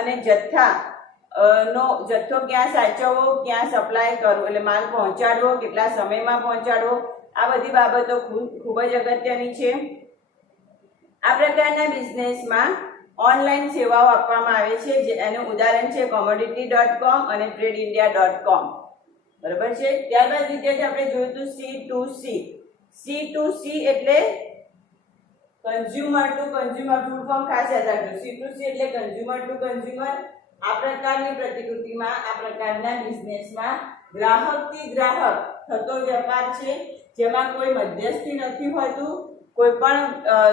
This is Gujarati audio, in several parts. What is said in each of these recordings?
અને જથ્થો ક્યાં સાચવવો, ક્યાં સપ્લાય કરવો, એટલે માલ પહોંચાડવો, કેટલા સમયમાં પહોંચાડવો, આ બધી બાબતો ખૂબ જ અગત્યની છે. આ પ્રકારના બિઝનેસમાં ઓનલાઈન સેવાઓ આપવામાં આવે છે, જે એનું ઉદાહરણ છે commodity.com અને tradeindia.com. બરાબર છે. ત્યારબાદ વિદ્યાર્થી આપણે જોયું હતું C2C. C2C એટલે consumer to consumer, full form ખાસ યાદ રાખજો. C2C એટલે કન્ઝ્યુમર ટુ કન્ઝ્યુમર. આ પ્રકારની પ્રતિકૃતિમાં, આ પ્રકારના બિઝનેસમાં ગ્રાહકથી ગ્રાહક થતો વેપાર છે, જેમાં કોઈ મધ્યસ્થી નથી હોતું. કોઈ પણ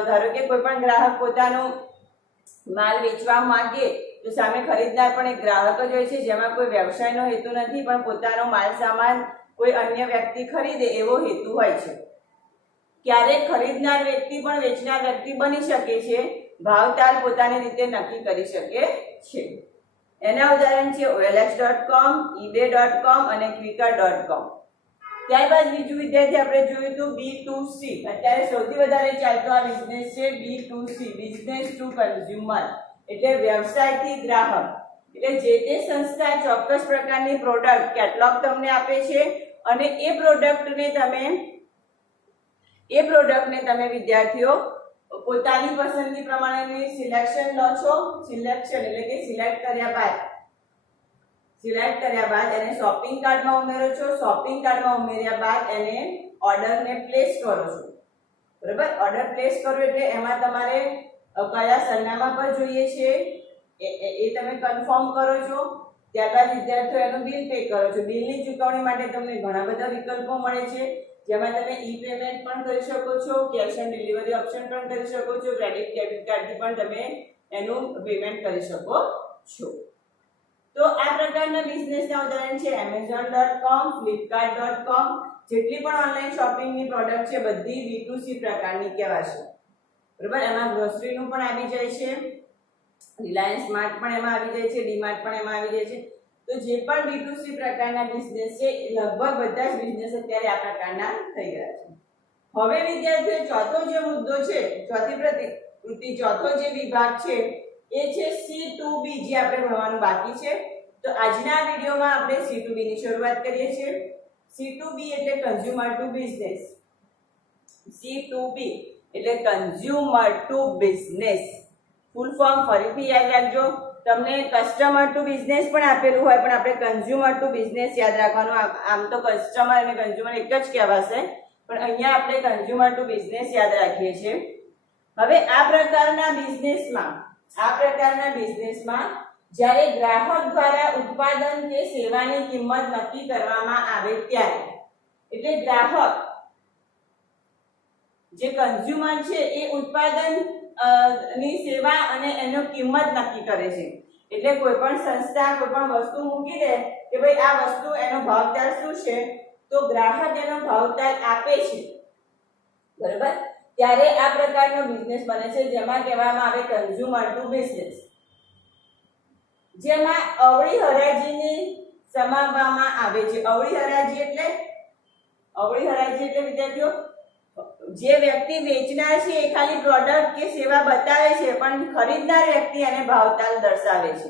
ધારો કે કોઈ પણ ગ્રાહક પોતાનો માલ વેચવા માંગે તો સામે ખરીદનાર પણ એક ગ્રાહક જ હોય છે, જેમાં કોઈ વ્યવસાયનો હેતુ નથી, પણ પોતાનો માલ સામાન કોઈ અન્ય વ્યક્તિ ખરીદે એવો હેતુ હોય છે. ક્યારેક ખરીદનાર વ્યક્તિ પણ વેચનાર વ્યક્તિ બની શકે છે. ભાવતાલ પોતાની રીતે નક્કી કરી શકે છે. એના ઉદાહરણ છે OLX.com, eBay.com અને Quikr.com. ત્યારબાદ બીજું વિદ્યાર્થી આપણે જોયું હતું B2C. અત્યારે સૌથી વધારે ચાલતો આ બિઝનેસ છે B2C, બિઝનેસ ટુ કન્ઝ્યુમર, એટલે વ્યવસાયથી ગ્રાહક. એટલે જે તે સંસ્થા ચોક્કસ પ્રકારની પ્રોડક્ટ કેટલોગ તમને આપે છે અને એ પ્રોડક્ટને તમે વિદ્યાર્થીઓ પોતાની પસંદગી પ્રમાણેની સિલેક્શન લો છો. સિલેક્શન એટલે કે સિલેક્ટ કર્યા બાદ એને શોપિંગ કાર્ટમાં ઉમેરો છો. શોપિંગ કાર્ટમાં ઉમેર્યા બાદ એને ઓર્ડરને પ્લેસ કરો છો. બરાબર. ઓર્ડર પ્લેસ કરો એટલે એમાં તમારે કયા સરનામા પર જોઈએ છે એ તમે કન્ફર્મ કરો છો. ત્યારબાદ વિદ્યાર્થીઓ એનું બિલ પે કરો છો. બિલની ચૂકવણી માટે તમને ઘણા બધા વિકલ્પો મળે છે, જેમાં તમે ઈ પેમેન્ટ પણ કરી શકો છો, કેશ ઓન ડિલિવરી ઓપ્શન પણ કરી શકો છો, ક્રેડિટ ડેબિટ કાર્ડથી પણ તમે એનું પેમેન્ટ કરી શકો છો. તો આ પ્રકારના બિઝનેસના ઉદાહરણ છે Amazon.com, Flipkart.com. જેટલી પણ ઓનલાઈન શોપિંગની પ્રોડક્ટ છે બધી B2C પ્રકારની કહેવાશે. બરાબર. એમાં ગ્રોસરીનું પણ આવી જાય છે, રિલાયન્સ સ્માર્ટ પણ એમાં આવી જાય છે, ડીમાર્ટ પણ એમાં આવી જાય છે. તો જે પણ B2C પ્રકારના બિઝનેસ છે લગભગ બધા જ બિઝનેસ અત્યારે આ પ્રકારના થઈ ગયા છે. હવે વિદ્યાર્થીઓ ચોથો જે મુદ્દો છે, ચોથી પ્રતિકૃતિ, ચોથો જે વિભાગ છે એ છે C2B, જે આપણે ભણવાનું બાકી છે. તો આજના વિડીયોમાં આપણે C2B ની શરૂઆત કરીએ છીએ. C2B એટલે કન્ઝ્યુમર ટુ બિઝનેસ. C2B એટલે consumer to business. Full form ફરીથી યાદ રાખજો. તમને કસ્ટમર ટુ બિઝનેસ પણ આપેલું હોય, પણ આપણે કન્ઝ્યુમર ટુ બિઝનેસ યાદ રાખવાનું. આમ તો કસ્ટમર અને કન્ઝ્યુમર એક જ કહેવાશે, પણ અહીંયા આપણે કન્ઝ્યુમર ટુ બિઝનેસ યાદ રાખીએ છીએ. હવે આ પ્રકારના બિઝનેસમાં જ્યારે ગ્રાહક દ્વારા ઉત્પાદન કે સેવાની કિંમત નક્કી કરવામાં આવે ત્યારે, એટલે ગ્રાહક જે કન્ઝ્યુમર છે એ ઉત્પાદન ની સેવા અને એનો કિંમત નક્કી કરે છે. એટલે કોઈ પણ સંસ્થા કોઈ પણ વસ્તુ મૂકી દે કે ભાઈ આ વસ્તુ એનો ભાવતાલ શું છે, તો ગ્રાહક એનો ભાવતાલ આપે છે. બરાબર. ત્યારે આ પ્રકારનો બિઝનેસ બને છે, જેમાં કહેવામાં આવે કન્ઝ્યુમર ટુ બિઝનેસ, જેમાં અવળી હરાજીને સમાવવામાં આવે છે. અવળી હરાજી એટલે વિદ્યાર્થીઓ જે વ્યક્તિ વેચનાર છે એ ખાલી પ્રોડક્ટ કે સેવા બતાવે છે, પણ ખરીદનાર વ્યક્તિ એને ભાવતાલ દર્શાવે છે.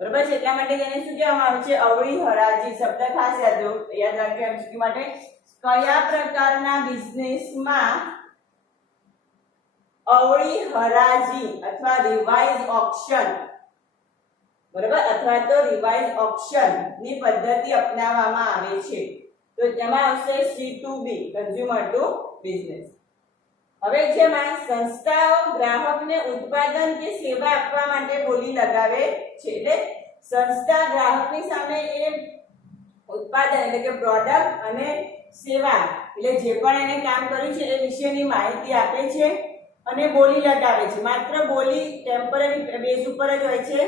બરાબર છે. એટલા માટે તેને શું કહેવામાં આવે છે? અવળી હરાજી. શબ્દ ખાસ યાદ રાખજો એમસીક્યુ માટે. કયા પ્રકારના બિઝનેસમાં અવળી હરાજી અથવા રિવાઇઝ ઓક્શન, બરાબર, અથવા તો રિવાઇઝ ઓક્શન ની પદ્ધતિ અપનાવવામાં આવે છે? તો તેમાં આવશે C2B, કન્ઝ્યુમર ટુ બિઝનેસ. હવે જેમાં સંસ્થાઓ ગ્રાહકને ઉત્પાદન કે સેવા આપવા માટે બોલી લગાવે છે. એટલે સંસ્થા ગ્રાહકની સામે એ ઉત્પાદન એટલે કે પ્રોડક્ટ અને સેવા, એટલે જે પણ એને કામ કર્યું છે એ વિશેની માહિતી આપે છે અને બોલી લગાવે છે. માત્ર બોલી ટેમ્પરરી બેઝ ઉપર જ હોય છે.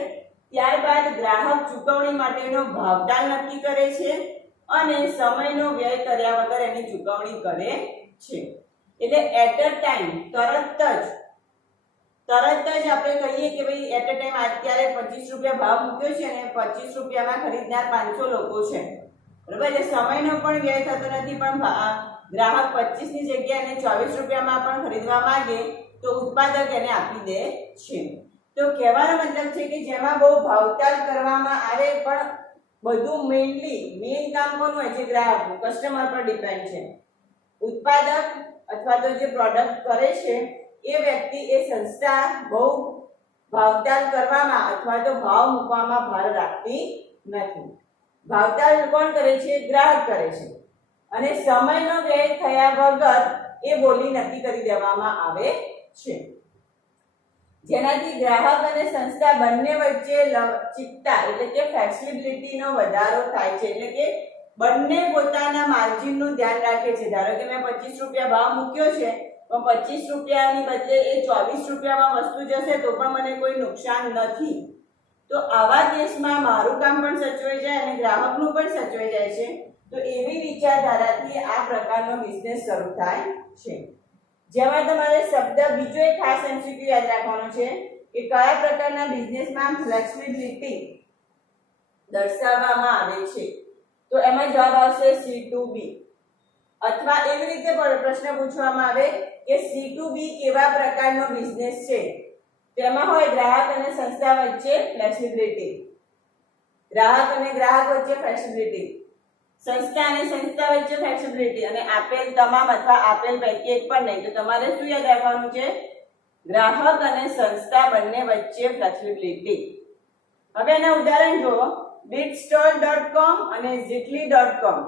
ત્યારબાદ ગ્રાહક ચૂકવણી માટેનો ભાવતાલ નક્કી કરે છે અને સમયનો વ્યય કર્યા વગર એની ચૂકવણી કરે છે. એટલે એટ અ ટાઈમ, તરત જ આપણે કહીએ કે ભાઈ એટ અ ટાઈમ અત્યારે 25 રૂપિયા ભાવ મૂક્યો છે અને 25 રૂપિયામાં ખરીદનાર 500 લોકો છે. બરાબર. એટલે સમયનો પણ વ્યય થતો નથી, પણ ગ્રાહક 25 ની જગ્યાએ 24 રૂપિયામાં પણ ખરીદવા માંગે તો ઉત્પાદક એને આપી દે છે. તો કહેવાનો મતલબ છે કે જેમાં બહુ ભાવતાલ કરવામાં આવે, પણ બધું મેઇન કામ કોનું હોય છે? ગ્રાહકનું, કસ્ટમર પર ડિપેન્ડ છે. ઉત્પાદક અથવા તો જે પ્રોડક્ટ કરે છે એ વ્યક્તિ, એ સંસ્થા બહુ ભાવતાલ કરવામાં અથવા તો ભાવ મૂકવામાં ભાર રાખતી નથી. ભાવતાલ કોણ કરે છે? ગ્રાહક કરે છે. અને સમયનો વ્યય થયા વગર એ બોલી નક્કી કરી દેવામાં આવે છે, જેનાથી ગ્રાહક અને સંસ્થા બંને વચ્ચે લવચિકતા એટલે કે ફ્લેક્સિબિલિટીનો વધારો થાય છે. એટલે કે બંને પોતાના માર્જિનનું ધ્યાન રાખે છે. ધારો કે મેં 25 રૂપિયા ભાવ મૂક્યો છે, પણ 25 રૂપિયાની બદલે એ 24 રૂપિયામાં વસ્તુ જશે તો પણ મને કોઈ નુકસાન નથી. તો આવા કેસમાં મારું કામ પણ સચવાઈ જાય અને ગ્રાહકનું પણ સચવાઈ જાય છે. તો એવી વિચારધારાથી આ પ્રકારનો બિઝનેસ શરૂ થાય છે. જેમાં તમારે શબ્દ બીજો એક ખાસ એમસીક્યુ યાદ રાખવાનો છે કે કયા પ્રકારના બિઝનેસમાં ફ્લેક્સિબિલિટી દર્શાવવામાં આવે છે. તો એમાં જવાબ આવશે C2B. અથવા એવી રીતે પ્રશ્ન પૂછવામાં આવે કે C2B કેવા પ્રકારનો બિઝનેસ છે. તેમાં હોય ગ્રાહક અને સંસ્થા વચ્ચે ફ્લેક્સિબિલિટી, ગ્રાહક અને ગ્રાહક વચ્ચે ફ્લેક્સિબિલિટી, સંસ્થા અને સંસ્થા વચ્ચે ફ્લેક્સિબિલિટી, અને આપેલ તમામ અથવા આપેલ પૈકી એક પણ નહીં. તો તમારે શું યાદ રાખવાનું છે? ગ્રાહક અને સંસ્થા બંને વચ્ચે ફ્લેક્સિબિલિટી. હવે એના ઉદાહરણ જુઓ. bitstall.com અને zitli.com.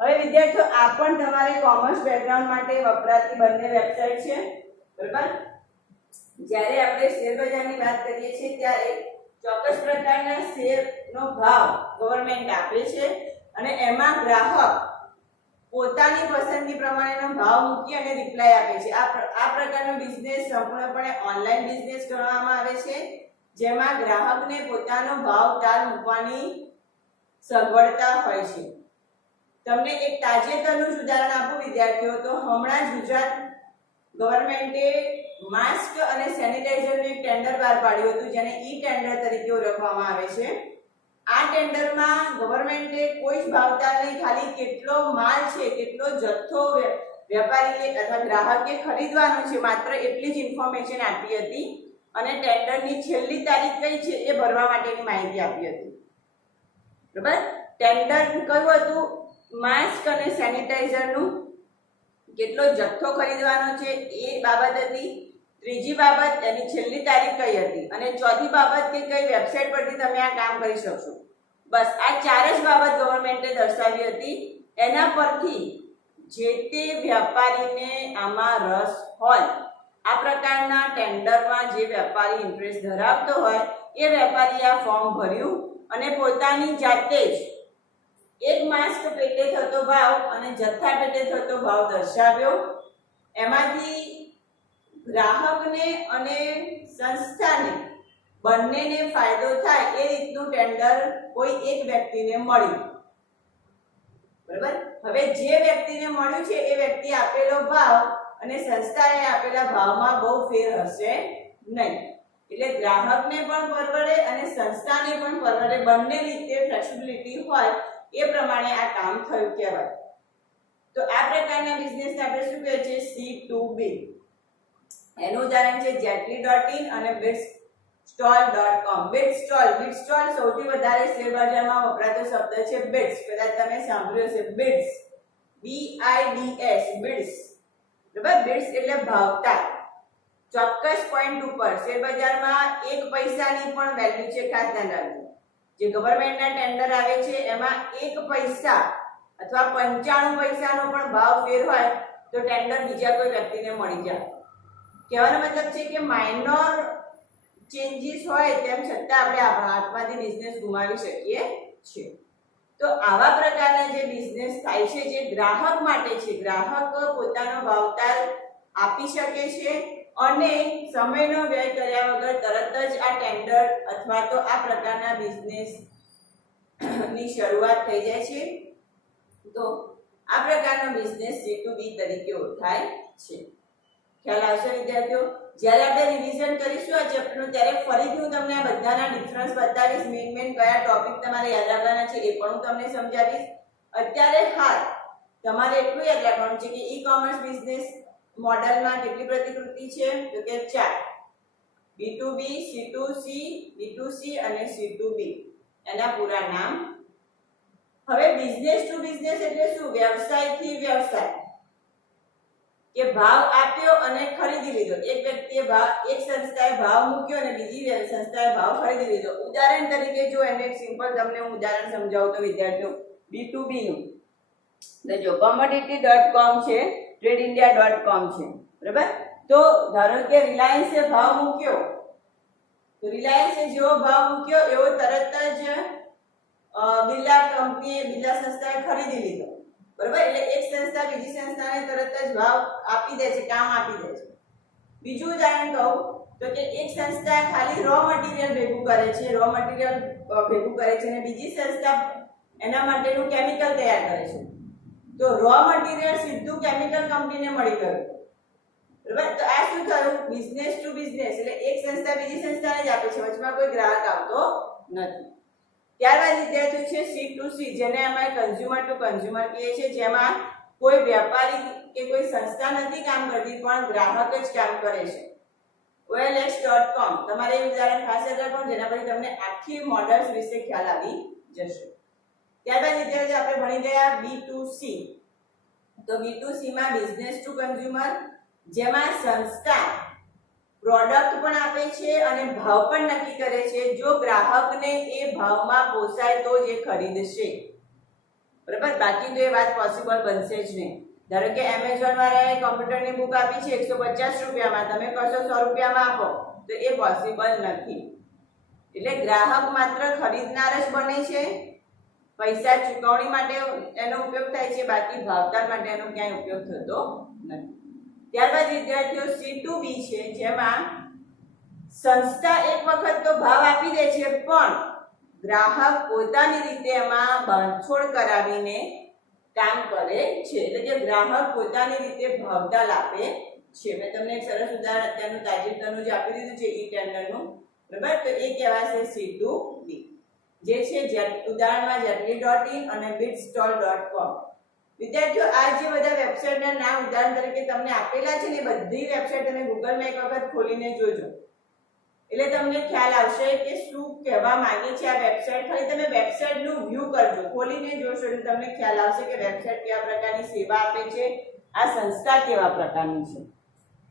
હવે વિદ્યાર્થીઓ, આ પણ તમારે કોમર્સ બેકગ્રાઉન્ડ માટે વપરાતી બંને વેબસાઇટ છે, બરાબર? જ્યારે આપણે શેર બજારની વાત કરીએ છીએ ત્યારે ચોક્કસ પ્રકારના શેરનો ભાવ ગવર્નમેન્ટ આપે છે અને એમાં ગ્રાહક પોતાની પસંદગી પ્રમાણેનો ભાવ મૂકી અને રિપ્લાય આપે છે. આ પ્રકારનો બિઝનેસ સંપૂર્ણપણે ઓનલાઈન બિઝનેસ ગણવામાં આવે છે, જેમાં ગ્રાહકને પોતાનો ભાવ તાલ મૂકવાની સગવડતા હોય છે. તમને એક તાજેતરનું જ ઉદાહરણ આપું વિદ્યાર્થીઓ, તો હમણાં જ ગુજરાત ગવર્નમેન્ટે માસ્ક અને સેનિટાઈઝરનું એક ટેન્ડર બહાર પાડ્યું હતું, જેને ઈ ટેન્ડર તરીકે ઓળખવામાં આવે છે. આ ટેન્ડરમાં ગવર્નમેન્ટે કોઈ જ ભાવતાલ નહીં, ખાલી કેટલો માલ છે, કેટલો જથ્થો વેપારીએ અથવા ગ્રાહકે ખરીદવાનો છે, માત્ર એટલી જ ઇન્ફોર્મેશન આપી હતી અને ટેન્ડરની છેલ્લી તારીખ કઈ છે એ ભરવા માટેની માહિતી આપી હતી, બરાબર? ટેન્ડર કયું હતું? માસ્ક અને સેનિટાઈઝરનું કેટલો જથ્થો ખરીદવાનો છે એ બાબત હતી. ત્રીજી બાબત એની છેલ્લી તારીખ કઈ હતી, અને ચોથી બાબત કે કઈ વેબસાઇટ પરથી તમે આ કામ કરી શકશો. બસ આ ચાર જ બાબત ગવર્નમેન્ટે દર્શાવી હતી. એના પરથી જે તે વ્યાપારીને આમાં રસ હોય, આ પ્રકારના ટેન્ડરમાં જે વેપારી ઇન્ટરેસ્ટ ધરાવતો હોય એ વેપારીએ આ ફોર્મ ભર્યું અને પોતાની જાતે જ એક માસ્ક પેટે થતો ભાવ અને જથ્થા પેટે થતો ભાવ દર્શાવ્યો. એમાંથી ગ્રાહકને અને સંસ્થાને બંનેને ફાયદો થાય એ રીતનું ટેન્ડર કોઈ એક વ્યક્તિને મળ્યું, બરાબર? હવે જે વ્યક્તિને મળ્યું છે એ વ્યક્તિ આપેલો ભાવ અને સંસ્થાએ આપેલા ભાવમાં બહુ ફેર હશે નહીં, એટલે ગ્રાહકને પણ પરવડે અને સંસ્થાને પણ પરવડે, બંને રીતે ફ્લેક્સિબિલિટી હોય એ પ્રમાણે આ કામ થયું કહેવાય. તો આ પ્રકારના બિઝનેસને આપણે શું કહે છે? C2B. એનું ઉદાહરણ છે jetly.in અને bitstall.com. bitstall સૌથી વધારે શેર બજારમાં વપરાતો શબ્દ છે bits. કદાચ તમે સાંભળ્યું હશે bits, BIDS, bits, બરાબર? bits એટલે ભાવતાલ. ચોક્કસ પોઈન્ટ ઉપર શેર બજારમાં 1 પૈસાની પણ વેલ્યુ છે, ખાસ ધ્યાન રાખજો. જે ગવર્નમેન્ટના ટેન્ડર આવે છે એમાં 1 પૈસા અથવા 95 પૈસાનો પણ ભાવ ફેર હોય તો ટેન્ડર બીજા કોઈ વ્યક્તિને મળી જાય. કહેવાનો મતલબ છે કે માઇનોર ચેન્જીસ હોય તેમ છતાં આપણે આપણા હાથમાંથી બિઝનેસ ગુમાવી શકીએ છીએ. તો આવા પ્રકારના જે બિઝનેસ થાય છે જે ગ્રાહક માટે છે, ગ્રાહક પોતાનો ભાવતાલ આપી શકે છે અને સમયનો વ્યય કર્યા વગર તરત જ આ ટેન્ડર અથવા તો આ પ્રકારના બિઝનેસ ની શરૂઆત થઈ જાય છે. તો આ પ્રકારનો બિઝનેસ C2B તરીકે ઓળખાય છે. ખ્યાલ આવશે વિદ્યાર્થીઓ? જ્યારે આપણે રિવિઝન કરીશું આ ચેપ્ટરનું ત્યારે ફરીથી હું તમને આ બધાના ડિફરન્સ બતાવીશ, મેઇન કયા ટોપિક તમારે યાદ રાખવાના છે એ પણ હું તમને સમજાવીશ. અત્યારે હાલ તમારે એટલું યાદ રાખવાનું છે કે ઈ કોમર્સ બિઝનેસ મોડલમાં કેટલી પ્રતિકૃતિ છે? તો કે 4. B2B, C2C, B2C અને C2B એના પૂરા નામ. હવે બિઝનેસ ટુ બિઝનેસ એટલે શું? વ્યવસાયથી વ્યવસાય, કે ભાવ આપ્યો અને ખરીદી લીધો. એક વ્યક્તિએ એક સંસ્થાએ ભાવ મૂક્યો અને બીજી સંસ્થાએ ભાવ ખરીદી લીધો. ઉદાહરણ તરીકે જો એને એક સિમ્પલ તમને હું ઉદાહરણ સમજાવું તો વિદ્યાર્થીઓ B2B નું તો જો commodity.com છે, tradeindia.com છે, બરાબર. તો ધારો કે રિલાયન્સે ભાવ મૂક્યો, તો રિલાયન્સે જેવો ભાવ મૂક્યો એવો તરત જ બિરલા કંપનીએ, બિરલા સંસ્થાએ ખરીદી લીધો, બરાબર. એટલે એક સંસ્થા બીજી સંસ્થાને તરત જ ભાવ આપી દે છે, કામ આપી દે છે. બીજું ઉદાહરણ કહું તો કે એક સંસ્થા ખાલી રો મટીરીયલ ભેગું કરે છે, અને બીજી સંસ્થા એના માટેનું કેમિકલ તૈયાર કરે છે. તો રો મટીરીયલ સીધું કેમિકલ કંપનીને મળી ગયું, બરાબર. તો આ શું થયું? બિઝનેસ ટુ બિઝનેસ, એટલે એક સંસ્થા બીજી સંસ્થાને જ આપે છે, વચમાં કોઈ ગ્રાહક આવતો નથી. ત્યારબાદ વિદ્યાર્થીઓ છે C2C, જેને અમે કન્ઝ્યુમર ટુ કન્ઝ્યુમર કહીએ છીએ, જેમાં કોઈ વેપારી કે કોઈ સંસ્થા નથી કામ કરતી, પણ ગ્રાહક જ કામ કરે છે. OLX.com તમારે એ ઉદાહરણ ખાસ યાદ રાખવાનું, જેના પરથી તમને આખી મોડલ્સ વિશે ખ્યાલ આવી જશે. ત્યારબાદ વિદ્યાર્થીઓ આપણે ભણી ગયા B2C. તો B2C માં બિઝનેસ ટુ કન્ઝ્યુમર, જેમાં સંસ્થા પ્રોડક્ટ પણ આપે છે અને ભાવ પણ નક્કી કરે છે. જો ગ્રાહકને એ ભાવમાં પોસાય તો જ એ ખરીદશે, બરાબર. બાકી તો એ વાત પોસિબલ બનશે જ નહીં. ધારો કે એમેઝોન વાળાએ કોમ્પ્યુટરની બુક આપી છે 150 રૂપિયામાં, તમે કહેશો 100 રૂપિયામાં આપો, તો એ પોસિબલ નથી. એટલે ગ્રાહક માત્ર ખરીદનાર જ બને છે, પૈસા ચૂકવણી માટે એનો ઉપયોગ થાય છે, બાકી ભાવતાલ માટે એનો ક્યાંય ઉપયોગ થતો નથી. ત્યારબાદ વિદ્યાર્થીઓ C2B છે, જેમાં સંસ્થા એક વખત તો ભાવ આપી દે છે, પણ ગ્રાહક પોતાની રીતે એમાં બાંધછોડ કરાવીને કામ કરે છે. એટલે કે ગ્રાહક પોતાની રીતે ભાવતાલ આપે છે. મેં તમને એક સરસ ઉદાહરણ અત્યારનું તાજેતરનું જે આપી દીધું છે ઈ-ટેન્ડરનું, બરાબર. તો એ કહેવાશે C2B, જે છે ઉદાહરણમાં jetly.in અને bitstall.com. વિદ્યાર્થીઓ આ જે બધા વેબસાઇટના નામ ઉદાહરણ તરીકે તમને આપેલા છે ને, બધી વેબસાઇટ તમે ગૂગલમાં એક વખત ખોલીને જોજો, એટલે તમને ખ્યાલ આવશે કે શું કહેવા માંગે છે આ વેબસાઇટ. ખાલી તમે વેબસાઇટનું વ્યૂ કરજો, ખોલીને જોશો એટલે તમને ખ્યાલ આવશે કે વેબસાઇટ કેવા પ્રકારની સેવા આપે છે, આ સંસ્થા કેવા પ્રકારની છે,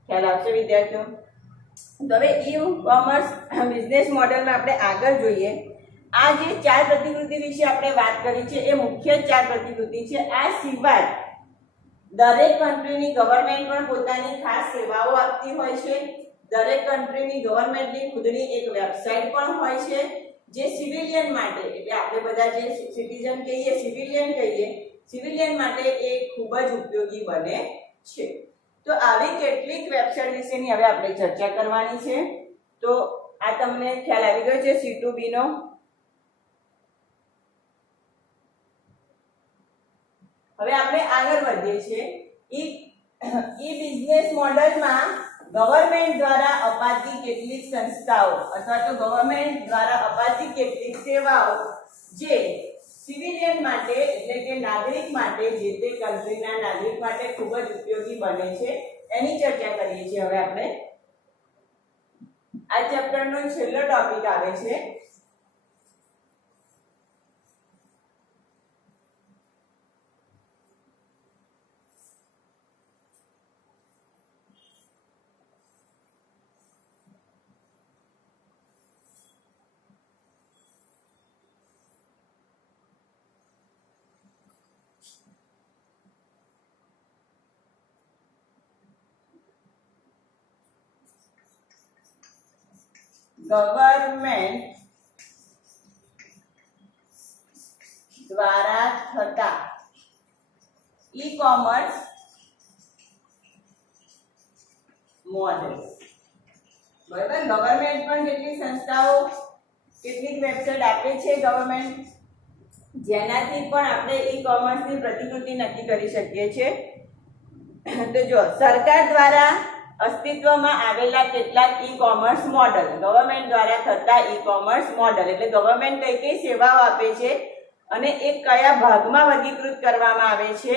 ખ્યાલ આવશે વિદ્યાર્થીઓ. તો હવે ઈ-કોમર્સ બિઝનેસ મોડેલમાં આપણે આગળ જોઈએ. આ જે 4 પ્રતિકૃતિ વિશે આપણે વાત કરી છે એ મુખ્ય 4 પ્રતિકૃતિ છે. આ સિવાય દરેક કન્ટ્રીની ગવર્નમેન્ટ પણ પોતાની ખાસ સેવાઓ આપતી હોય છે. દરેક કન્ટ્રીની ગવર્નમેન્ટની ખુદની એક વેબસાઇટ પણ હોય છે, જે સિવિલિયન માટે, એટલે આપણે બધા જે સિટીઝન કહીએ, સિવિલિયન માટે એ ખૂબ જ ઉપયોગી બને છે. તો આવી કેટલીક વેબસાઇટ વિશેની હવે આપણે ચર્ચા કરવાની છે. તો આ તમને ખ્યાલ આવી ગયો છે C2B નો. હવે આપણે આગળ વધીએ છીએ. ઈ બિઝનેસ મોડેલમાં ગવર્નમેન્ટ દ્વારા અપાતી કેટલીક સંસ્થાઓ અથવા તો ગવર્નમેન્ટ દ્વારા અપાતી કેટલીક સેવાઓ જે સિવિલિયન માટે, એટલે કે નાગરિક માટે, જે તે કન્ટ્રીના નાગરિક માટે ખૂબ જ ઉપયોગી બને છે, એની ચર્ચા કરીએ છીએ. હવે આપણે આ ચેપ્ટરનો છેલ્લો ટોપિક આવે છે ગવર્નમેન્ટ દ્વારા થતા ઈ-કોમર્સ મોડેલ. બરાબર. ગવર્નમેન્ટ પણ કેટલીક સંસ્થાઓ, કેટલીક વેબસાઇટ આપે છે ગવર્નમેન્ટ, જેનાથી પણ આપણે ઈ-કોમર્સની પ્રતિકૃતિ નક્કી કરી શકીએ છીએ. તો જો સરકાર દ્વારા અસ્તિત્વમાં આવેલા કેટલાક ઈ-કોમર્સ મોડલ, ગવર્નમેન્ટ દ્વારા થતા ઈ-કોમર્સ મોડલ, એટલે ગવર્નમેન્ટ કઈ કઈ સેવાઓ આપે છે અને એ કયા ભાગમાં વર્ગીકૃત કરવામાં આવે છે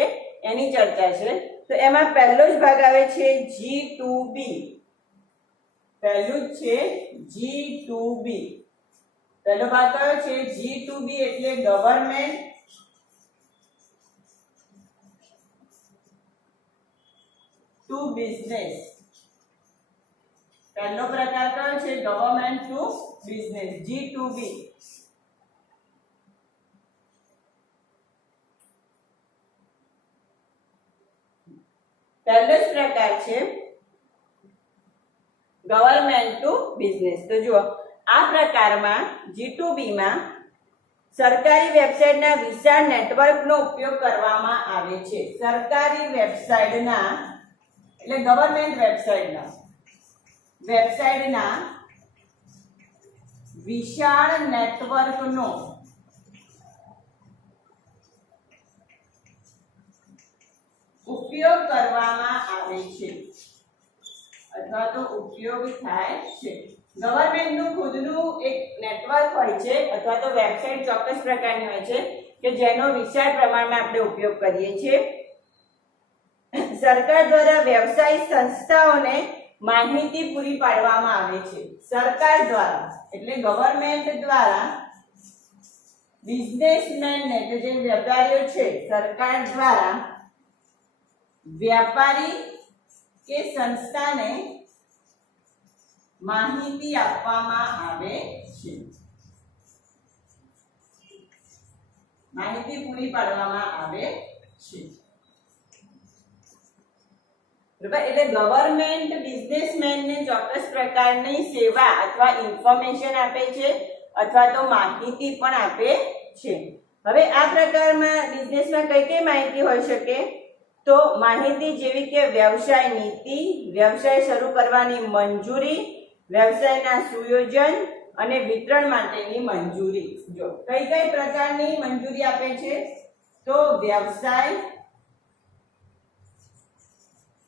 એની ચર્ચા છે. તો એમાં પહેલો જ ભાગ આવે છે G2B. પહેલું જ છે G2B. પહેલો ભાગ કયો છે? G2B એટલે ગવર્નમેન્ટ ટુ બિઝનેસ. પહેલો પ્રકાર કયો છે? Government to business, G2B. પહેલો જ પ્રકાર છે ગવર્નમેન્ટ ટુ બિઝનેસ. તો જુઓ, આ પ્રકારમાં G2B માં સરકારી વેબસાઇટના વિશાળ નેટવર્કનો ઉપયોગ કરવામાં આવે છે. સરકારી વેબસાઇટના એટલે ગવર્નમેન્ટ વેબસાઇટના વિશાળ નેટવર્કનો ઉપયોગ કરવામાં આવે છે અથવા તો ઉપયોગ થાય છે. ગવર્નમેન્ટનું ખુદનું એક નેટવર્ક હોય છે અથવા તો વેબસાઇટ ચોક્કસ પ્રકારની હોય છે કે જેનો વિશાળ પ્રમાણમાં આપણે ઉપયોગ કરીએ છીએ. સરકાર દ્વારા વ્યવસાયિક સંસ્થાઓને માહિતી પૂરી પાડવામાં આવે છે. સરકાર દ્વારા એટલે ગવર્નમેન્ટ દ્વારા બિઝનેસમેનને કે જે વેપારીઓ છે, સરકાર દ્વારા વ્યાપારી કે સંસ્થાને માહિતી આપવામાં આવે છે, માહિતી પૂરી પાડવામાં આવે છે. બરાબર? એટલે ગવર્નમેન્ટ બિઝનેસમેનને ચોક્કસ પ્રકારની સેવા અથવા ઇન્ફોર્મેશન આપે છે અથવા તો માહિતી પણ આપે છે. હવે આ પ્રકારમાં બિઝનેસમાં કઈ કઈ માહિતી હોઈ શકે? તો માહિતી જેવી કે વ્યવસાય નીતિ, વ્યવસાય શરૂ કરવાની મંજૂરી, વ્યવસાયના સુયોજન અને વિતરણ માટેની મંજૂરી. જો કઈ કઈ પ્રકારની મંજૂરી આપે છે? તો વ્યવસાય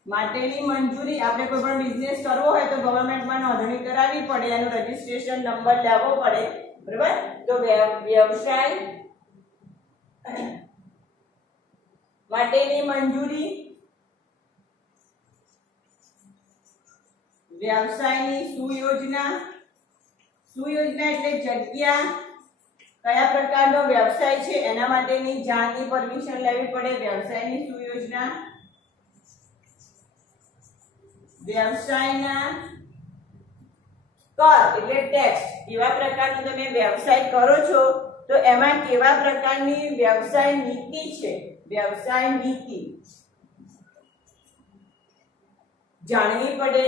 માટેની મંજૂરી. આપણે કોઈ પણ બિઝનેસ કરવો હોય તો ગવર્નમેન્ટમાં નોંધણી કરાવવી પડે, એનું રજીસ્ટ્રેશન નંબર લેવો પડે. બરાબર? તો વ્યવસાય માટેની મંજૂરી, વ્યવસાયની સુયોજના. સુયોજના એટલે જગ્યા, કયા પ્રકારનો વ્યવસાય છે એના માટેની જાણની પરમિશન લેવી પડે, વ્યવસાયની સુયોજના. વ્યવસાયના કર એટલે ટેક્સ, કેવા પ્રકારનો તમે વ્યવસાય કરો છો તો એમાં કેવા પ્રકારની વ્યવસાય નીતિ છે, વ્યવસાય નીતિ જાણવી પડે.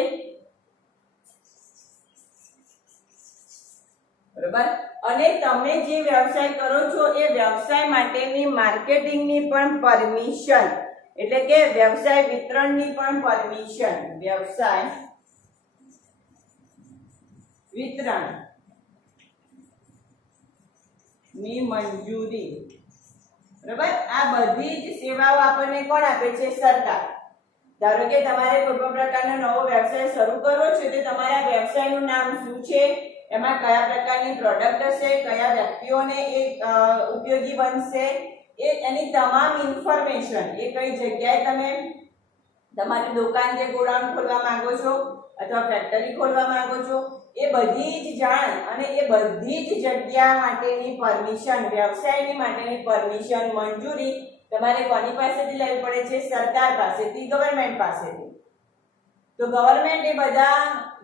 બરાબર? અને તમે જે વ્યવસાય કરો છો એ વ્યવસાય માટેની માર્કેટિંગની પણ પરમિશન એટલે કે વ્યવસાય વિતરણની પણ પરમિશન, વ્યવસાય વિતરણ ની મંજૂરી. બરાબર? આ બધી જ સેવાઓ આપણને કોણ આપે છે? સરકાર. ધારો કે તમારે કોઈ પણ પ્રકારનો નવો વ્યવસાય શરૂ કરવો છે તો તમારા વ્યવસાયનું નામ શું છે, એમાં કયા પ્રકારની પ્રોડક્ટ હશે, કયા વ્યક્તિઓને એ ઉપયોગી બનશે, એની તમામ ઇન્ફોર્મેશન, એ કઈ જગ્યાએ તમે તમારી દુકાન કે ગોડાઉન ખોલવા માંગો છો અથવા ફેક્ટરી ખોલવા માંગો છો, એ બધી જ જાણ અને એ બધી જ જગ્યા માટેની પરમિશન, વ્યવસાયની માટેની પરમિશન, મંજૂરી તમારે કોની પાસેથી લેવી પડે છે? સરકાર પાસેથી, ગવર્નમેન્ટ પાસેથી. તો ગવર્નમેન્ટ એ બધા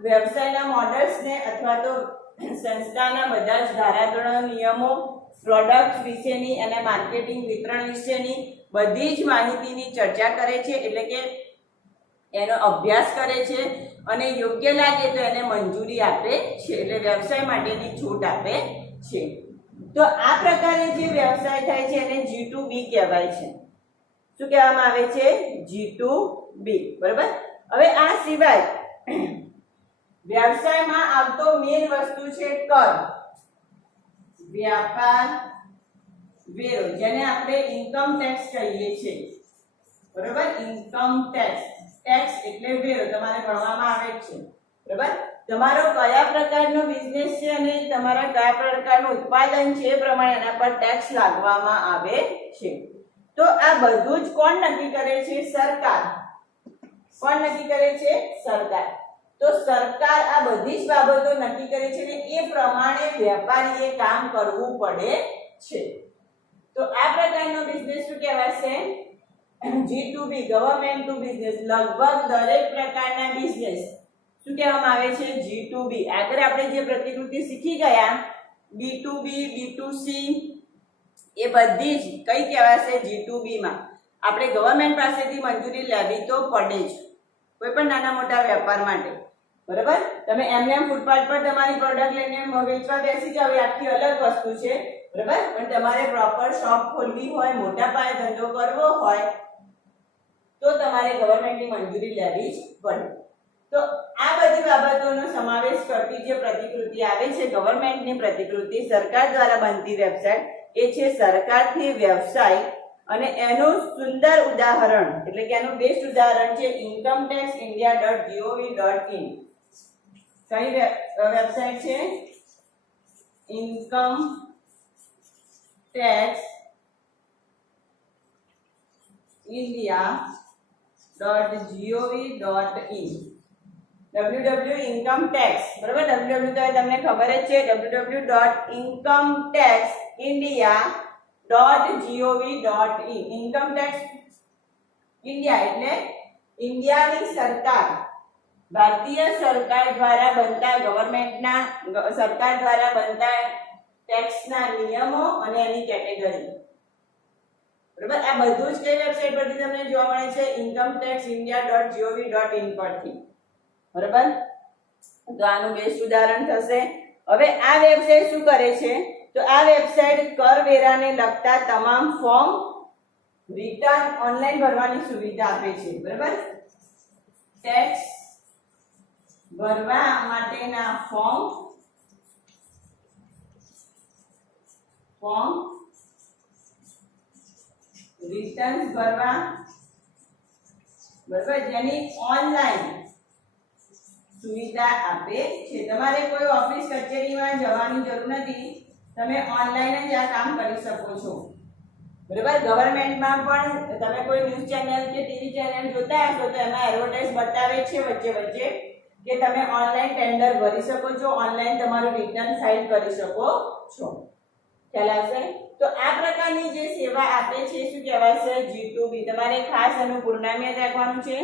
વ્યવસાયના મોડલ્સને અથવા તો સંસ્થાના બધા જ ધારાધોરણો, નિયમો, પ્રોડક્ટ વિશેની અને માર્કેટિંગ વિતરણ વિશેની બધી જ માહિતીની ચર્ચા કરે છે, એટલે કે એનો અભ્યાસ કરે છે અને યોગ્ય લાગે તો એને મંજૂરી આપે છે, એટલે વ્યવસાય માટેની છૂટ આપે છે. તો આ પ્રકારે જે વ્યવસાય થાય છે એને G2B કહેવાય છે. શું કહેવામાં આવે છે? G2B. બરાબર? હવે આ સિવાય વ્યવસાયમાં આવતો મેઇન વસ્તુ છે કર, વ્યાપાર વેરો, જેને આપણે ઇન્કમ ટેક્સ કહીએ છીએ. બરાબર? ઇન્કમ ટેક્સ, ટેક્સ એટલે વેરો, તમારે ભણવામાં આવે છે. બરાબર? તમારો કયા પ્રકારનો બિઝનેસ છે અને તમારા કયા પ્રકારનું ઉત્પાદન છે એ પ્રમાણે એના પર ટેક્સ લાગવામાં આવે છે. તો આ બધું જ કોણ નક્કી કરે છે? સરકાર. કોણ નક્કી કરે છે? સરકાર. તો સરકાર આ બધી જ બાબતો નક્કી કરે છે ને એ પ્રમાણે વેપારીએ કામ કરવું પડે છે. તો આ પ્રકારનો બિઝનેસ શું કહેવાશે? G2B, government to business. લગભગ દરેક પ્રકારના બિઝનેસ શું કહેવામાં આવે છે? G2B. આગળ આપણે જે પ્રતિકૃતિ શીખી ગયા B2B, B2C એ બધી જ કઈ કહેવાશે? G2B માં આપણે ગવર્નમેન્ટ પાસેથી મંજૂરી લેવી તો પડે જ કોઈ પણ નાના મોટા વેપાર માટે. બરાબર? તમે એમને ફૂટપાથ પર તમારી પ્રોડક્ટ લઈને વેચવા બેસી જાવ એ આખી અલગ વસ્તુ છે. બરાબર? પણ તમારે પ્રોપર શોપ ખોલવી હોય, મોટા પાયે ધંધો કરવો હોય તો તમારે ગવર્નમેન્ટની મંજૂરી લેવી જ પડે. તો આ બધી બાબતોનો સમાવેશ કરતી જે પ્રતિકૃતિ આવે છે ગવર્નમેન્ટની પ્રતિકૃતિ સરકાર દ્વારા બનતી વેબસાઇટ એ છે સરકારથી વ્યવસાય. અને એનું સુંદર ઉદાહરણ એટલે કે એનું બેસ્ટ ઉદાહરણ છે incometaxindia.gov.in. કઈ વેબસાઇટ છે? incometaxindia.gov.in. www.incometax. બરાબર? www તો તમને ખબર જ છે www.incometaxindia.gov.in. ઇન્કમટેક્સ ઇન્ડિયા એટલે ઇન્ડિયાની સરકાર, ભારતીય સરકાર દ્વારા બનતા ગવર્નમેન્ટના સરકાર દ્વારા બનતા ટેક્સના નિયમો અને એની કેટેગરી. બરાબર? આ બધું જ કઈ વેબસાઇટ પરથી તમને જોવા મળે છે? incometaxindia.gov.in પરથી. બરાબર? તો આનું બેસ્ટ ઉદાહરણ થશે. હવે આ વેબસાઇટ શું કરે છે? તો આ વેબસાઇટ કરવેરાને લગતા તમામ ફોર્મ રિટર્ન ઓનલાઈન ભરવાની સુવિધા આપે છે. બરાબર? ટેક્સ ભરવા માટેના ફોર્મ રિટર્ન ભરવા. બરાબર? જેની ઓનલાઈન સુવિધા આપે છે. તમારે કોઈ ઓફિસ કચેરીમાં જવાની જરૂર નથી, તમે ઓનલાઈન જ આ કામ કરી શકો છો. બરાબર? ગવર્નમેન્ટમાં પણ તમે કોઈ ન્યૂઝ ચેનલ કે ટીવી ચેનલ જોતા હશો તો એમાં એડવર્ટાઇઝ બતાવે છે વચ્ચે વચ્ચે કે તમે ઓનલાઈન ટેન્ડર ભરી શકો છો, ઓનલાઈન તમારું રિટર્ન ફાઇલ કરી શકો છો. ખ્યાલ આવશે? તો આ પ્રકારની જે સેવા આપે છે શું કહેવાશે? G2B. તમારે ખાસ એનું પૂરું નામ યાદ રાખવાનું છે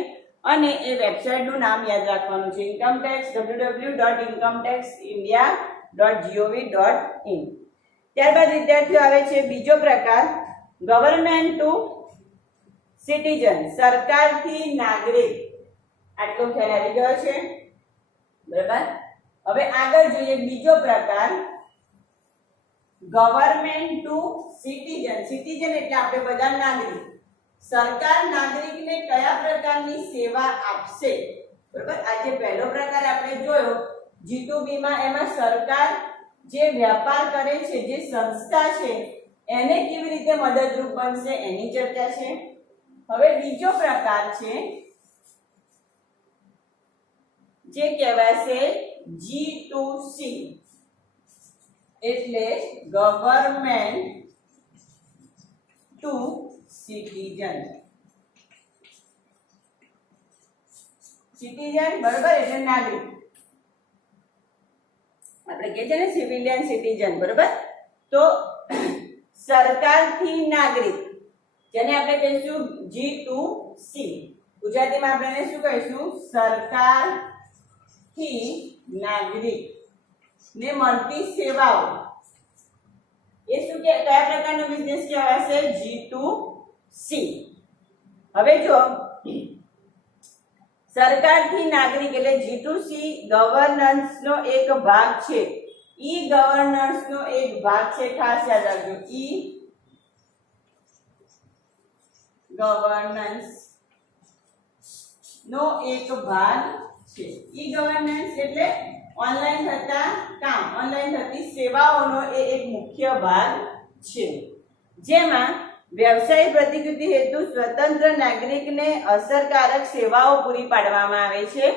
અને એ વેબસાઇટનું નામ યાદ રાખવાનું છે incometax. www.incometaxindia.gov.in. ત્યારબાદ વિદ્યાર્થીઓ આવે છે બીજો પ્રકાર ગવર્નમેન્ટ ટુ સિટીઝન, સરકારથી નાગરિક. આટલો ખ્યાલ આવી ગયો છે? બરાબર? હવે આગળ જોઈએ બીજો પ્રકાર ગવર્નમેન્ટ ટુ સિટીઝન. સિટીઝન એટલે આપણે બધા નાગરિક. સરકાર નાગરિકને કયા પ્રકારની સેવા આપશે? બરાબર? આ જે પહેલો પ્રકાર આપણે જોયો G2B માં, એમાં સરકાર જે વ્યાપાર કરે છે, જે સંસ્થા છે એને કેવી રીતે મદદરૂપ બનશે એની ચર્ચા છે. હવે બીજો પ્રકાર છે જે કહેવાશે G2C એટલે ગવર્નમેન્ટ ટુ સિટીઝન. સિટીઝન બરાબર એટલે નાગરિક. આપણે કહે છે ને સિવિલિયન સિટીઝન. બરાબર? તો સરકારથી નાગરિક જેને આપણે કહીશું G2C. ગુજરાતીમાં આપણે એને શું કહીશું? સરકારથી નાગરિક ને મળતી સેવાઓ. એ શું કે કયા પ્રકારનો બિઝનેસ કહેવાશે? G2C. હવે જો સરકારથી નાગરિક એટલે G2C ગવર્નન્સ નો એક ભાગ છે. ઈ ગવર્નન્સ નો એક ભાગ છે, ખાસ યાદ રાખજો. ઈ ગવર્નન્સ નો એક ભાગ છે. ઈ ગવર્નન્સ એટલે ઓનલાઈન થતા કામ, ઓનલાઈન થતી સેવાઓનો એ એક મુખ્ય ભાગ છે, જેમાં વ્યવસાય પ્રતિકૃતિ હેતુ સ્વતંત્ર નાગરિકને અસરકારક સેવાઓ પૂરી પાડવામાં આવે છે.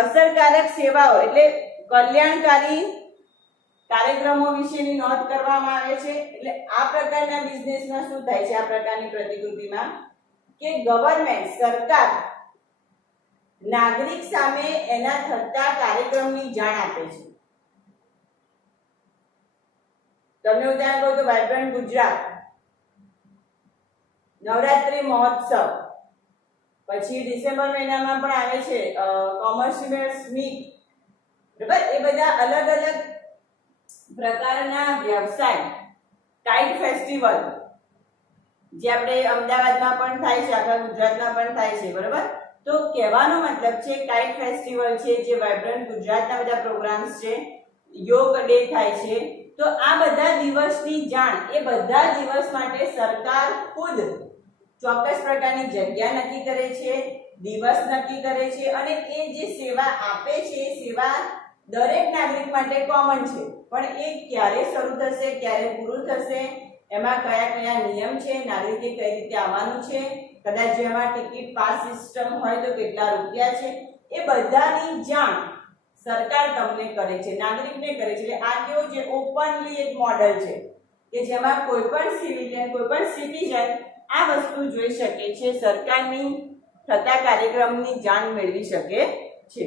અસરકારક સેવાઓ એટલે કલ્યાણકારી કાર્યક્રમો વિશેની નોંધ કરવામાં આવે છે. એટલે આ પ્રકારના બિઝનેસમાં શું થાય છે? આ પ્રકારની પ્રતિકૃતિમાં કે ગવર્નમેન્ટ સરકાર, જે વ્યવસાય પ્રતિકૃતિ હેતુ સ્વતંત્ર નાગરિકને અસરકારક સેવાઓ પૂરી પાડવામાં આવે છે. અસરકારક સેવાઓ એટલે કલ્યાણકારી કાર્યક્રમો વિશેની નોંધ કરવામાં આવે છે. એટલે આ પ્રકારના બિઝનેસમાં શું થાય છે? આ પ્રકારની પ્રતિકૃતિમાં કે ગવર્નમેન્ટ સરકાર નાગરિક સામે એના થતા કાર્યક્રમની જાણ આપે છે. તમને ઉદાહરણ કહું તો વાઇબ્રન્ટ ગુજરાત, નવરાત્રી મહોત્સવ, પછી ડિસેમ્બર મહિનામાં પણ આવે છે કોમર્શિયલ મીટ, બરાબર. એ બધા અલગ અલગ પ્રકારના વ્યવસાય, કાઇટ ફેસ્ટિવલ જે આપણે અમદાવાદમાં પણ થાય છે, આખા ગુજરાતમાં પણ થાય છે, બરાબર. તો કહેવાનો મતલબ છે કાઇટ ફેસ્ટિવલ છે, જે વાઇબ્રન્ટ ગુજરાતના બધા પ્રોગ્રામ્સ છે, યોગ ડે થાય છે. તો આ બધા દિવસની જાણ, એ બધા દિવસ માટે સરકાર ખુદ ચોક્કસ પ્રકારની જગ્યા નક્કી કરે છે, દિવસ નક્કી કરે છે, અને એ જે સેવા આપે છે એ સેવા દરેક નાગરિક માટે કોમન છે. પણ એ ક્યારે શરૂ થશે, ક્યારે પૂરું થશે, એમાં કયા કયા નિયમ છે, નાગરિકે કઈ રીતે આવવાનું છે, કદાચ જેમાં ટિકિટ પાસ સિસ્ટમ હોય તો કેટલા રૂપિયા છે, એ બધાની જાણ સરકાર તમને કરે છે, નાગરિકને કરે છે. એટલે આ કેવો છે, ઓપનલી એક મોડેલ છે કે જેમાં કોઈ પણ સિવિલિયન, કોઈ પણ સિટીઝન આ વસ્તુ જોઈ શકે છે, સરકારની થતા કાર્યક્રમની જાણ મેળવી શકે છે.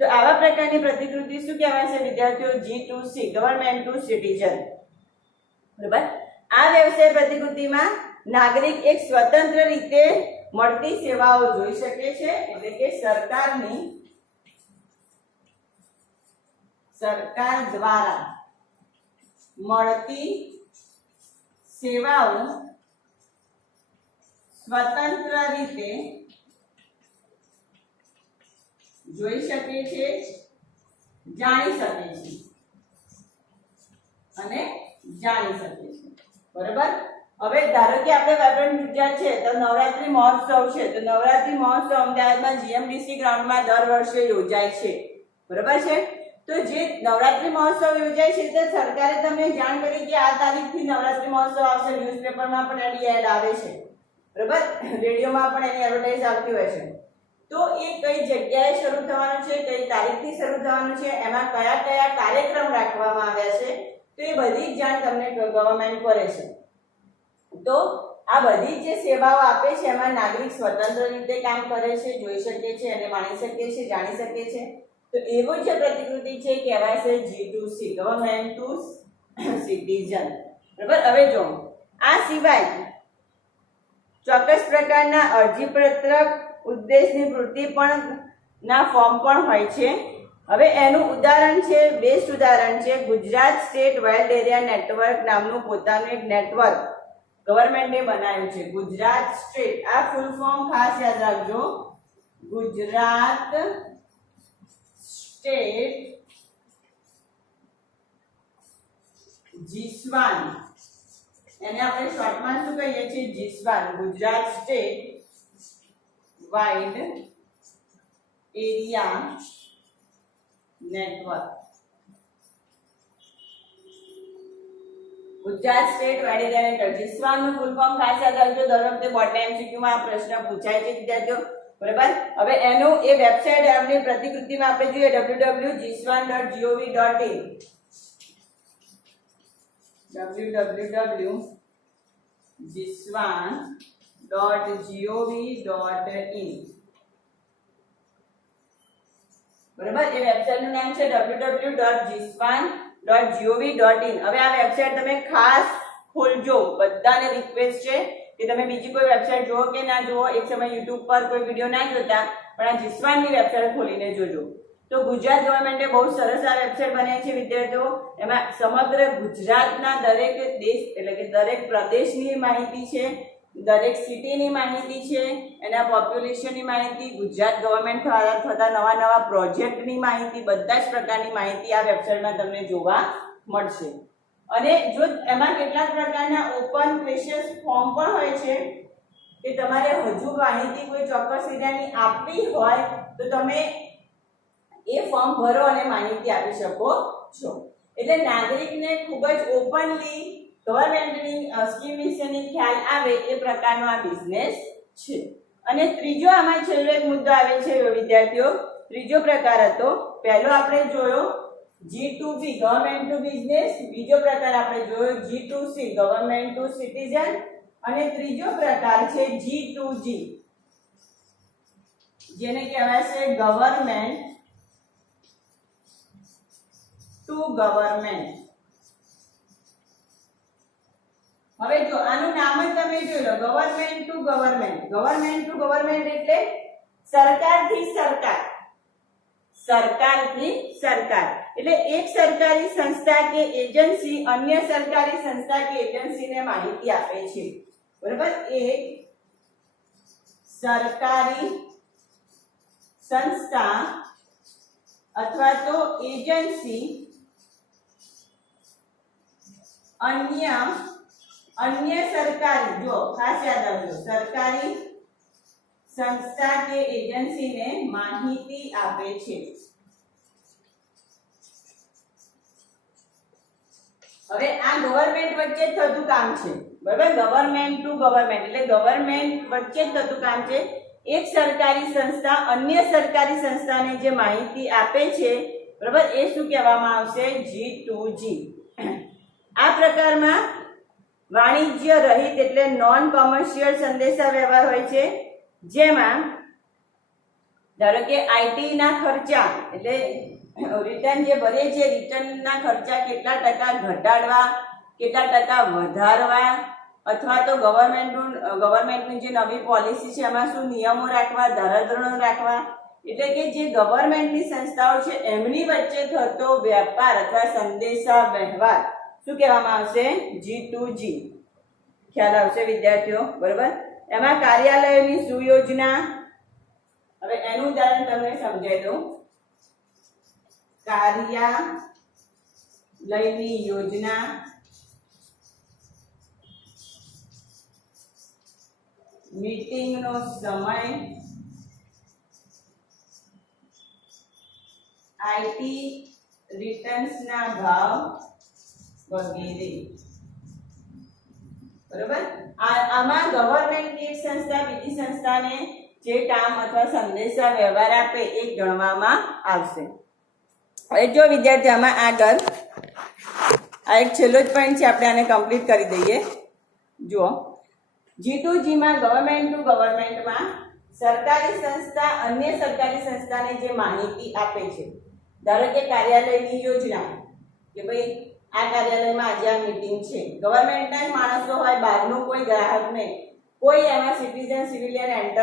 તો આવા પ્રકારની પ્રતિકૃતિ શું કહેવાય છે વિદ્યાર્થીઓ? G2C, ગવર્નમેન્ટ ટુ સિટીઝન, બરાબર. આ વ્યવસાય પ્રતિકૃતિમાં નાગરિક એક સ્વતંત્ર રીતે મળતી સેવાઓ જોઈ શકે છે, એટલે કે સરકાર દ્વારા મળતી સેવાઓ સ્વતંત્ર રીતે જોઈ શકે છે, જાણી શકે છે અને જાણી શકે છે, બરાબર. હવે ધારો કે આપણે વાઇબ્રન્ટ ગુજરાત છે તો નવરાત્રી મહોત્સવ છે, તો નવરાત્રી મહોત્સવ અમદાવાદમાં જીએમડીસી ગ્રાઉન્ડમાં દર વર્ષે યોજાય છે, બરાબર છે. તો જે નવરાત્રી મહોત્સવ યોજાય છે તો સરકારે તમને જાણ કરી કે આ તારીખથી નવરાત્રી મહોત્સવ આવશે, ન્યૂઝપેપરમાં પણ એની એડ આવે છે, બરાબર, રેડિયોમાં પણ એની એડવર્ટાઇઝ આવતી હોય છે. તો એ કઈ જગ્યાએ શરૂ થવાનું છે, કઈ તારીખથી શરૂ થવાનું છે, એમાં કયા કયા કાર્યક્રમ રાખવામાં આવ્યા છે, તો એ બધી જ જાણ તમને ગવર્નમેન્ટ કરે છે. તો આ બધી જે સેવાઓ આપે છે એમાં નાગરિક સ્વતંત્ર રીતે કામ કરે છે, જોઈ શકે છે અને માણી શકે છે, જાણી શકે છે. તો એવો જે પ્રતિકૃતિ છે કહેવાય છે G2C, ગવર્નમેન્ટ ટુ સિટીઝન, બરાબર. હવે જો આ સિવાય ચોક્કસ પ્રકારના અરજીપત્રક, ઉદ્દેશની પૂર્તિ પણ ના ફોર્મ પણ હોય છે. હવે એનું ઉદાહરણ છે, બેસ્ટ ઉદાહરણ છે Gujarat state wide area network નામનું પોતાનું એક નેટવર્ક ગવર્નમેન્ટે બનાવ્યું છે. ગુજરાત સ્ટેટ, આ ફૂલ ફોર્મ ખાસ યાદ રાખજો, ગુજરાત સ્ટેટ જીસ્વાન, એને આપણે શોર્ટમાં શું કહીએ છીએ? જીસ્વાન, Gujarat state wide area network. Gujarat state wide area network, જીસ્વાનનું ફૂલ ફોર્મ ખાસ યાદ રાખજો, દર વખતે બોર્ડના એમસીક્યુમાં આ પ્રશ્ન પૂછાય છે વિદ્યાર્થીઓ, બરાબર. હવે એનું એ વેબસાઇટ આપણી પ્રતિકૃતિમાં આપણે જોઈએ www.giswan.gov.in, www.giswan.gov.in, બરાબર. એ વેબસાઇટનું નામ છે www.giswan.gov.in. હવે આ વેબસાઇટ તમે ખાસ ખોલજો, બધાને રિક્વેસ્ટ છે કે તમે બીજી કોઈ વેબસાઇટ જુઓ કે ના જુઓ, એક સમય YouTube પર કોઈ વિડિયો ના જોતા, પણ આ જીસ્વાનની વેબસાઇટ ખોલીને જોજો. તો ગુજરાત ગવર્નમેન્ટે બહુ સરસ આ વેબસાઇટ બનાવી છે વિદ્યાર્થીઓ. એમાં સમગ્ર ગુજરાતના દરેક દેશ એટલે કે દરેક પ્રદેશની માહિતી છે, દરેક સિટીની માહિતી છે, એના પોપ્યુલેશનની માહિતી, ગુજરાત ગવર્નમેન્ટ દ્વારા થતા નવા નવા પ્રોજેક્ટની માહિતી, બધા જ પ્રકારની માહિતી આ વેબસાઇટમાં તમને જોવા મળશે. અને જો એમાં કેટલાક પ્રકારના ઓપન ક્વેશ્ચન ફોર્મ પણ હોય છે કે તમારે હજુ માહિતી કોઈ ચોક્કસ એરિયાની આપવી હોય તો તમે એ ફોર્મ ભરો અને માહિતી આપી શકો છો. એટલે નાગરિકને ખૂબ જ ઓપનલી ગવર્નમેન્ટની સ્કીમ વિશેની ખ્યાલ આવે એ પ્રકારનો આ બિઝનેસ છે. અને ત્રીજો આમાં છેલ્લો એક મુદ્દો આવે છે વિદ્યાર્થીઓ, ત્રીજો પ્રકાર હતો, પહેલો આપણે જોયો G2B ગવર્નમેન્ટ ટુ બિઝનેસ, બીજો પ્રકાર આપણે જોયો G2C ગવર્નમેન્ટ ટુ સિટીઝન, અને ત્રીજો પ્રકાર છે G2G જેને કહેવાય છે ગવર્મેન્ટ ટુ ગવર્મેન્ટ. હવે જો આનું નામ જ તમે જોઈ લો, government to government. Government to government એટલે સરકારથી સરકાર, સરકારથી સરકાર. એટલે એક સરકારી સંસ્થા કે એજન્સી અન્ય સરકારી સંસ્થા કે એજન્સીને માહિતી આપે છે. બરાબર? એક સરકારી સંસ્થા અથવા તો એજન્સી અન્ય સરકારી, જો ખાસ યાદ રાખજો, સરકારી સંસ્થા કે એજન્સીને માહિતી આપે છે. હવે આ ગવર્નમેન્ટ વચ્ચે જ થતું કામ છે. બરાબર? ગવર્નમેન્ટ ટુ ગવર્નમેન્ટ એટલે ગવર્નમેન્ટ વચ્ચે જ થતું કામ છે. એક સરકારી સંસ્થા અન્ય સરકારી સંસ્થાને જે માહિતી આપે છે, બરાબર, એ શું કહેવામાં આવશે? G2G. આ પ્રકારમાં વાણિજ્ય રહિત એટલે નોન કોમર્શિયલ સંદેશા વ્યવહાર હોય છે, જેમાં ધારો કે આઈટી ના ખર્ચા એટલે રિટર્ન જે ભરે છે, રિટર્નના ખર્ચા કેટલા ટકા ઘટાડવા, કેટલા ટકા વધારવા, અથવા તો ગવર્નમેન્ટની જે નવી પોલિસી છે એમાં શું નિયમો રાખવા, ધારાધોરણો રાખવા. એટલે કે જે ગવર્નમેન્ટની સંસ્થાઓ છે એમની વચ્ચે થતો વેપાર અથવા સંદેશા વ્યવહાર શું કહેવામાં આવશે? G2G. ખ્યાલ આવશે વિદ્યાર્થીઓ? બરાબર? એમાં કાર્યાલયોની સુયોજના, હવે એનું ઉદાહરણ તમને સમજાવી દઉં. કાર્યાલયની યોજના, મીટિંગનો સમય, આઈટી રિટર્ન્સના ભાવ વગેરે. બરોબર? આમાં ગવર્નમેન્ટની એક સંસ્થા બીજી સંસ્થાને જે કામ અથવા સંદેશા વ્યવહાર આપે એ ગણવામાં આવશે. હવે જો વિદ્યાર્થી આમાં આગળ આ એક છેલ્લો જ પોઈન્ટ છે, આપણે આને કમ્પ્લીટ કરી દઈએ. જુઓ, G2G માં ગવર્નમેન્ટ ટુ ગવર્નમેન્ટમાં સરકારી સંસ્થા અન્ય સરકારી સંસ્થાને જે માહિતી આપે છે, ધારો કે કાર્યાલયની યોજના કે ભાઈ આ કાર્યાલયમાં આજે આ મીટિંગ છે, ગવર્નમેન્ટના જ માણસો હોય, બહારનું કોઈ ગ્રાહક નહીં, કોઈ એમાં સિટીઝન સિવિલિયન એન્ટર